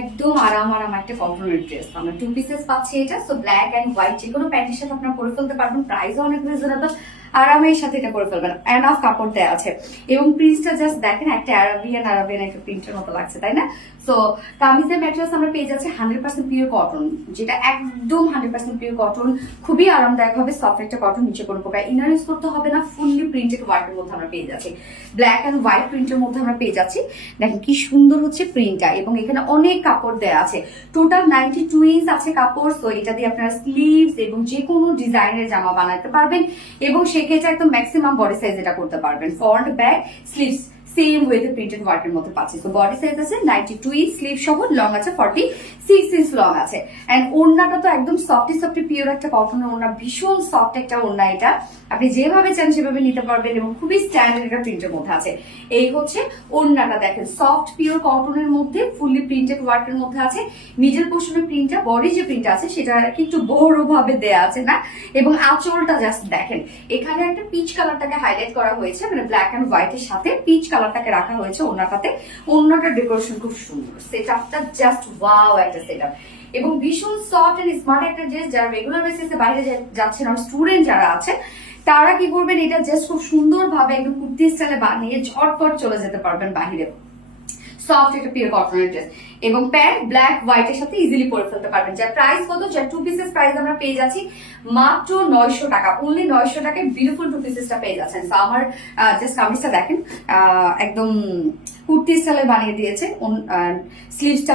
একদম আরাম আরাম একটা কটনের ড্রেস আমরা 2 পিসেস পাচ্ছি এটা। সো ব্ল্যাক এন্ড হোয়াইট যে কোনো প্যান্টের সাথে আপনারা পরে ফেলতে পারবেন, প্রাইসও অনেক রিজনেবল, আরামের সাথে এটা করে ফেলবেন, এনাফ কাপড় দেওয়া আছে। এবং প্রিন্টটা জাস্ট দেখেন, একটা আরাবিয়ান একটা প্রিন্টের মতো লাগছে, তাই না? সো কামিজের ম্যাটেরিয়ালস আমরা পেয়ে যাচ্ছি 100% পিওর কটন, যেটা একদম 100% পিওর কটন, খুবই আরামদায়ক হবে, সফট একটা কটন, নিচে কোনো প্রকার ইনার ইউজ করতে হবে না, ফুললি প্রিন্টেড হোয়াইটের মধ্যে আমরা পেয়ে যাচ্ছি, ব্ল্যাক এন্ড হোয়াইট প্রিন্টের মধ্যে আমরা পেয়ে যাচ্ছি। দেখেন কি সুন্দর হচ্ছে প্রিন্টটা, এবং এখানে অনেক কাপড় দেওয়া আছে, টোটাল 92 ইঞ্চ আছে কাপড়। সো এটা দিয়ে আপনারা স্লিভস এবং যে কোনো ডিজাইনের জামা বানাতে পারবেন, এবং সেক্ষেত্রে একদম ম্যাক্সিমাম বডি সাইজ এটা করতে পারবেন। ফ্রন্ট ব্যাক স্লিভস সেম ওয়েতে প্রিন্টেড ওয়ার্কের মধ্যে পাচ্ছি। তো বডি সাইজ আছে 92 ইঞ্চ, স্লিভ সহ লং আছে 46 ইঞ্চ লং আছে। এন্ড ওড়নাটা তো একদম সফটি পিওর একটা কটনের ওড়না, ভীষণ সফট একটা ওড়না, এটা আপনি যেভাবে চান সেভাবে নিতে পারবেন, এবং খুবই স্ট্যান্ডার্ড একটা প্রিন্টের মধ্যে আছে। এই হচ্ছে ওড়নাটা, দেখেন সফট পিওর কটনের মধ্যে ফুললি প্রিন্টেড ওয়ার্কের মধ্যে আছে। নিজের পোর্শনের প্রিন্টটা, বডি যে প্রিন্ট আছে সেটা কিন্তু বড় ভাবে দেয়া আছে না, এবং আঁচলটা জাস্ট দেখেন, এখানে একটা পিচ কালারটাকে হাইলাইট করা হয়েছে, মানে ব্ল্যাক এন্ড হোয়াইটের সাথে পিচ কালারটাকে রাখা হয়েছে ওড়নাটাতে। ওড়নাটার ডেকোরেশন খুব সুন্দর, সেটআপটা জাস্ট ওয়াও একটা সেটআপ, এবং ভীষণ সফট এন্ড স্মার্ট একটা ড্রেস। যারা রেগুলার বেসিসে বাইরে যাচ্ছেন, আর স্টুডেন্ট যারা আছে, তারা কি করবেন, এটা জাস্ট খুব সুন্দর ভাবে একদম কুর্তি স্টাইলে বানিয়ে ঝটপট চলে যেতে পারবেন বাহিরে। সফট একটা পিওর কটনের ড্রেস, এবং প্যান্ট ব্ল্যাক হোয়াইট এর সাথে ইজিলি পরে ফেলতে পারবেন। যার প্রাইস কত, যার 2 পিসেস প্রাইস আমরা পেয়ে যাচ্ছি মাত্র 900 টাকা, অনলি 900 টাকায় বিউটিফুল 2 পিসেসটা পেয়ে যাচ্ছেন। তো আমার জাস্ট কামিজটা দেখেন, একদম কুর্তি স্টাইলে বানিয়ে দিয়েছে, স্লিভসটা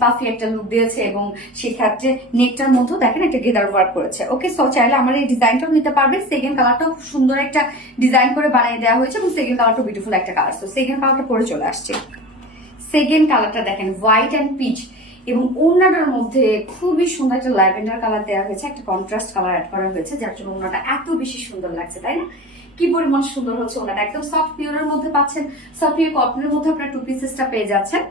পাফি একটা লুক দিয়েছে, এবং সেক্ষেত্রে নেকটার মধ্যেও দেখেন একটা গেদার ওয়ার্ক করেছে। ওকে, সো চাইলে আমার এই ডিজাইনটাও নিতে পারবেন। সেকেন্ড কালারটাও খুব সুন্দর একটা ডিজাইন করে বানিয়ে দেওয়া হয়েছে, এবং সেকেন্ড কালারটা বিউটিফুল একটা কালার। তো সেকেন্ড কালারটা পরে চলে আসছে। সেকেন্ড কালারটা দেখেন, হোয়াইট অ্যান্ড পিচ, এবং ওড়নাটার মধ্যে খুবই সুন্দর একটা ল্যাভেন্ডার কালার দেওয়া হয়েছে, একটা কন্ট্রাস্ট কালার অ্যাড করা হয়েছে, যার জন্য ওড়নাটা এত বেশি সুন্দর লাগছে, তাই না? কি পরিমাণ সুন্দর হচ্ছে ওড়নাটা, একদম সফট পিওরের মধ্যে পাচ্ছেন, সফট পিওর কটনের মধ্যে আপনার 2 পিসেসটা পেয়ে যাচ্ছেন,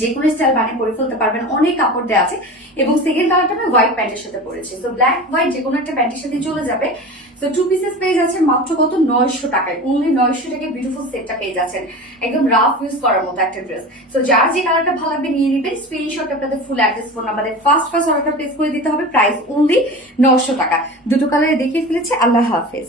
যে কোনো স্টাইল বানিয়ে পরে ফেলতে পারবেন, অনেক কাপড় দেওয়া আছে। এবং সেকেন্ড কালারটা আমি হোয়াইট প্যান্টের সাথে পরেছি, তো ব্ল্যাক হোয়াইট যে কোনো একটা প্যান্টের সাথে চলে যাবে। তো 2 পিসেস পেয়ে যাচ্ছেন মাত্র কত, 900 টাকায়, অনলি 900 টাকায় বিউটিফুল সেটটা পেয়ে যাচ্ছেন, একদম রাফ ইউজ করার মতো একটা ড্রেস। তো যার যে কালারটা ভালো লাগবে নিয়ে নিবেন, স্ক্রিনশট আপনাদের ফুল অ্যাড্রেস ফোন নাম্বারে ফার্স্ট অর্ডারটা প্লেস করে দিতে হবে। প্রাইস অনলি 900 টাকা। দুটো কালারে দেখিয়ে ফেলেছে। আল্লাহ হাফেজ।